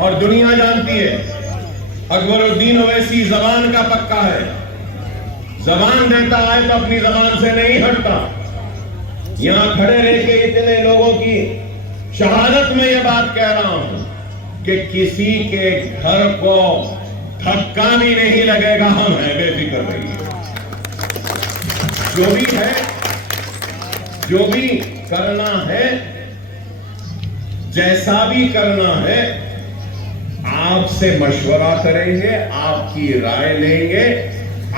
اور دنیا جانتی ہے اکبر الدین اویسی زبان کا پکا ہے، زبان دیتا ہے تو اپنی زبان سے نہیں ہٹتا۔ یہاں کھڑے رہ کے اتنے لوگوں کی شہادت میں یہ بات کہہ رہا ہوں کہ کسی کے گھر کو دھکا بھی نہیں لگے گا، ہم ہیں، بے فکر رہیے۔ جو بھی ہے، جو بھی کرنا ہے، جیسا بھی کرنا ہے، آپ سے مشورہ کریں گے، آپ کی رائے لیں گے،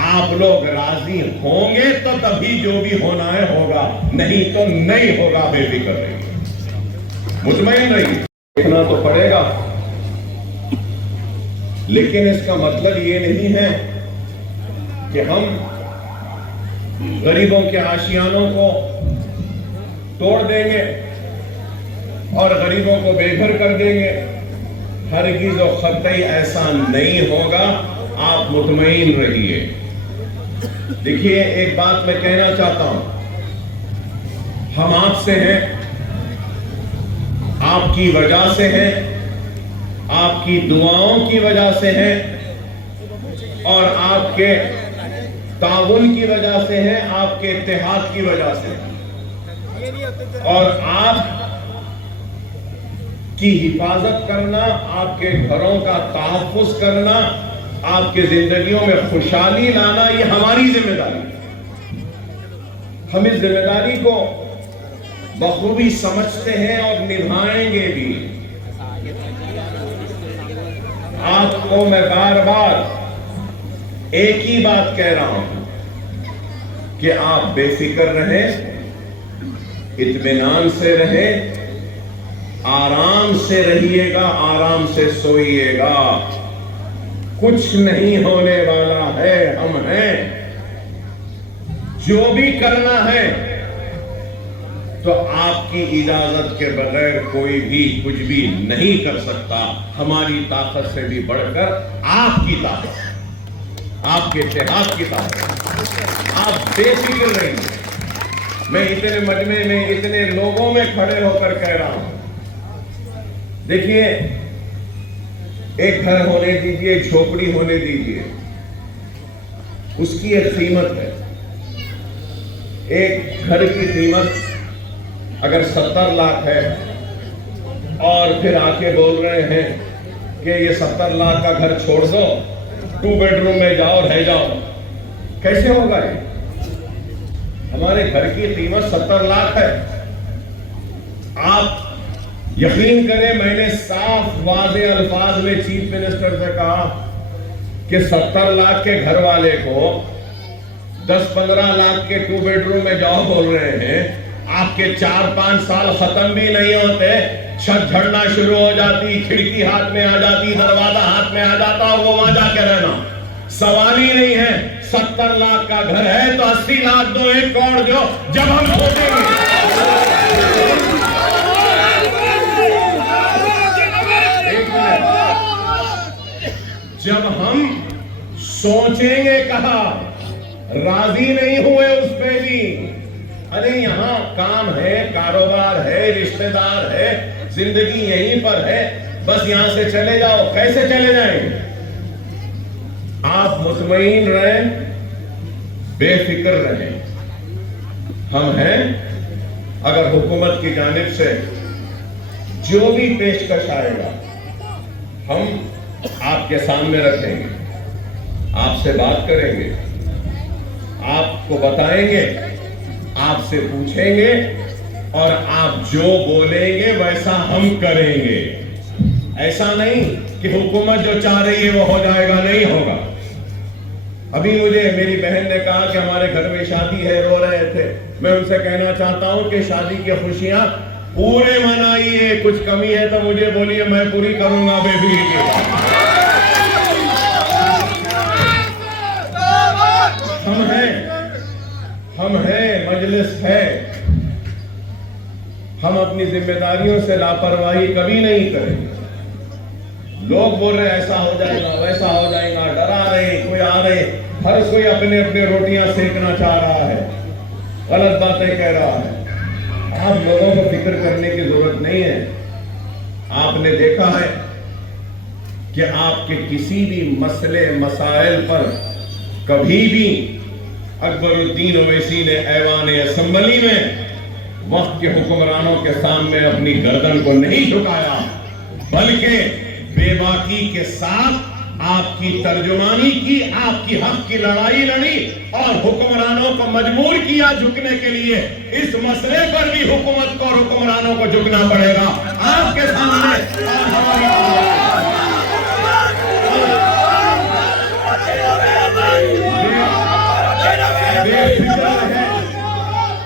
آپ لوگ راضی ہوں گے تو تبھی جو بھی ہونا ہے ہوگا، نہیں تو نہیں ہوگا، بے فکر رہیے، مطمئن رہیے۔ دیکھنا تو پڑے گا، لیکن اس کا مطلب یہ نہیں ہے کہ ہم غریبوں کے آشیانوں کو توڑ دیں گے اور غریبوں کو بے گھر کر دیں گے۔ ہرگز و قطعی ایسا نہیں ہوگا، آپ مطمئن رہیے۔ دیکھیے، ایک بات میں کہنا چاہتا ہوں، ہم آپ سے ہیں، آپ کی وجہ سے ہیں، آپ کی دعاؤں کی وجہ سے ہیں، اور آپ کے تعاون کی وجہ سے ہیں، آپ کے اتحاد کی وجہ سے ہیں، اور آپ کی حفاظت کرنا، آپ کے گھروں کا تحفظ کرنا، آپ کے زندگیوں میں خوشحالی لانا، یہ ہماری ذمہ داری ہے۔ ہم اس ذمہ داری کو بخوبی سمجھتے ہیں اور نبھائیں گے بھی۔ آپ کو میں بار بار ایک ہی بات کہہ رہا ہوں کہ آپ بے فکر رہیں، اطمینان سے رہیں، آرام سے رہیے گا، آرام سے سوئیے گا، کچھ نہیں ہونے والا ہے، ہم ہیں۔ جو بھی کرنا ہے تو آپ کی اجازت کے بغیر کوئی بھی کچھ بھی نہیں کر سکتا۔ ہماری طاقت سے بھی بڑھ کر آپ کی طاقت، آپ کے اتحاد کی طاقت، آپ بے فکر رہیں گے۔ میں اتنے مجمع میں اتنے لوگوں میں کھڑے ہو کر کہہ رہا ہوں، دیکھیے، ایک گھر ہونے دیجئے، ایک جھوپڑی ہونے دیجئے، اس کی ایک قیمت ہے۔ ایک گھر کی قیمت اگر 70 لاکھ ہے اور پھر آ کے بول رہے ہیں کہ یہ 70 لاکھ کا گھر چھوڑ دو، 2 بیڈ روم میں جاؤ، رہ جاؤ، کیسے ہوگا یہ؟ ہمارے گھر کی قیمت 70 لاکھ ہے۔ آپ یقین کریں، میں نے صاف واضح الفاظ میں چیف منسٹر سے کہا کہ 70 لاکھ کے گھر والے کو 10-15 لاکھ کے 2 بیڈ روم میں جاؤ بول رہے ہیں۔ آپ کے 4-5 سال ختم بھی نہیں ہوتے، چھت جھڑنا شروع ہو جاتی، کھڑکی ہاتھ میں آ جاتی، دروازہ ہاتھ میں آ جاتا، اور وہ وہاں جا کے رہنا۔ سوال ہی نہیں ہے۔ 70 لاکھ کا گھر ہے تو 80 لاکھ دو، 1 کروڑ دو، جب ہم سوچیں گے، جب ہم سوچیں گے، کہا راضی نہیں ہوئے اس پہ بھی، ارے یہاں کام ہے، کاروبار ہے، رشتہ دار ہے، زندگی یہیں پر ہے، بس یہاں سے چلے جاؤ، کیسے چلے جائیں گے؟ آپ مطمئن رہیں، بے فکر رہیں، ہم ہیں۔ اگر حکومت کی جانب سے جو بھی پیشکش آئے گا، ہم آپ کے سامنے رکھیں گے، آپ سے بات کریں گے، آپ کو بتائیں گے، آپ سے پوچھیں گے، اور آپ جو بولیں گے ویسا ہم کریں گے۔ ایسا نہیں کہ حکومت جو چاہ رہی ہے وہ ہو جائے گا، نہیں ہوگا۔ ابھی مجھے میری بہن نے کہا کہ ہمارے گھر میں شادی ہے، رو رہے تھے۔ میں ان سے کہنا چاہتا ہوں کہ شادی کی خوشیاں پورے منائیے، کچھ کمی ہے تو مجھے بولیے، میں پوری کروں گا، بے فکر کی۔ ہم ہیں، مجلس ہے، ہم اپنی ذمہ داریوں سے لاپرواہی کبھی نہیں کریں گے۔ لوگ بول رہے ایسا ہو جائے گا، ویسا ہو جائے گا، ڈرا رہے، کوئی آ رہے، ہر کوئی اپنے اپنے روٹیاں سیکنا چاہ رہا ہے، غلط باتیں کہہ رہا ہے۔ آپ لوگوں کو فکر کرنے کی ضرورت نہیں ہے۔ آپ نے دیکھا ہے کہ آپ کے کسی بھی مسئلے مسائل پر کبھی بھی اکبر الدین اویسی نے ایوان اسمبلی میں وقت کے حکمرانوں کے سامنے اپنی گردن کو نہیں جھکایا، بلکہ بے باکی کے ساتھ آپ کی ترجمانی کی، آپ کی حق کی لڑائی لڑی اور حکمرانوں کو مجبور کیا جھکنے کے لیے۔ اس مسئلے پر بھی حکومت کو اور حکمرانوں کو جھکنا پڑے گا آپ کے سامنے اور ہماری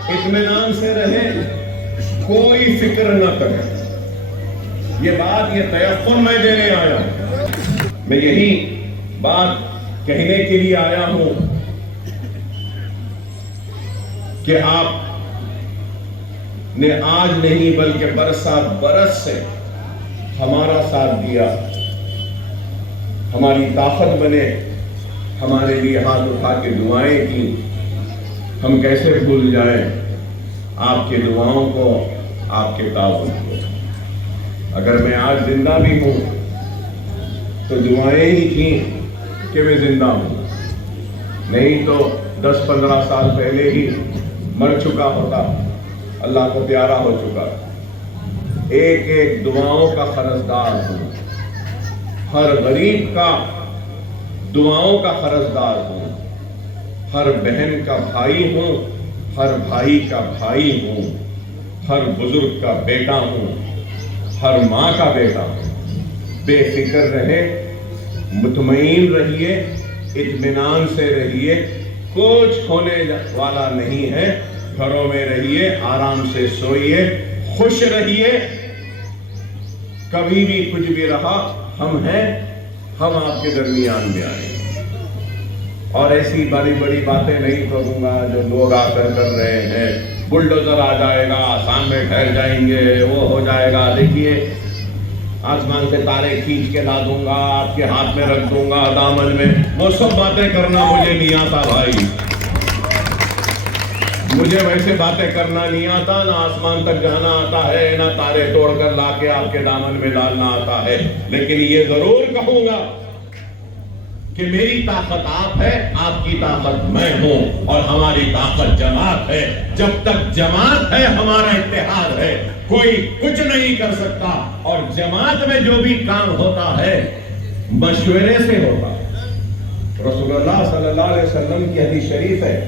اطمینان سے رہے، کوئی فکر نہ کرے۔ یہ بات، یہ تیقن میں دینے آیا ہوں، میں یہی بات کہنے کے لیے آیا ہوں کہ آپ نے آج نہیں بلکہ برسا برس سے ہمارا ساتھ دیا، ہماری طاقت بنے، ہمارے لیے ہاتھ اٹھا کے دعائیں کی۔ ہم کیسے بھول جائیں آپ کے دعاؤں کو، آپ کے تعاون کو۔ اگر میں آج زندہ بھی ہوں تو دعائیں ہی تھیں کہ میں زندہ ہوں، نہیں تو 10-15 سال پہلے ہی مر چکا ہوتا، اللہ کو پیارا ہو چکا۔ ایک ایک دعاؤں کا قرضدار ہوں، ہر غریب کا دعاؤں کا قرضدار ہوں، ہر بہن کا بھائی ہوں، ہر بھائی کا بھائی ہوں، ہر بزرگ کا بیٹا ہوں، ہر ماں کا بیٹا ہوں۔ بے فکر رہے، مطمئن رہیے، اطمینان سے رہیے، کچھ ہونے والا نہیں ہے۔ گھروں میں رہیے، آرام سے سوئیے، خوش رہیے۔ کبھی بھی کچھ بھی رہا، ہم ہیں، ہم آپ کے درمیان میں آئیں۔ اور ایسی بڑی بڑی باتیں نہیں کروں گا جو لوگ آ کر رہے ہیں، بلڈوزر آ جائے گا، آسام میں ٹھہر جائیں گے، وہ ہو جائے گا۔ دیکھیے، آسمان سے تارے کھینچ کے لا دوں گا، آپ کے ہاتھ میں رکھ دوں گا دامن میں، وہ سب باتیں کرنا مجھے نہیں آتا بھائی، مجھے ویسے باتیں کرنا نہیں آتا، نہ آسمان تک جانا آتا ہے، نہ تارے توڑ کر لا کے آپ کے دامن میں ڈالنا آتا ہے۔ لیکن یہ ضرور کہوں گا کہ میری طاقت آپ ہے، آپ کی طاقت میں ہوں، اور ہماری طاقت جماعت ہے۔ جب تک جماعت ہے، ہمارا اتحاد ہے، کوئی کچھ نہیں کر سکتا۔ اور جماعت میں جو بھی کام ہوتا ہے مشورے سے ہوتا ہے۔ رسول اللہ صلی اللہ علیہ وسلم کی حدیث شریف ہے،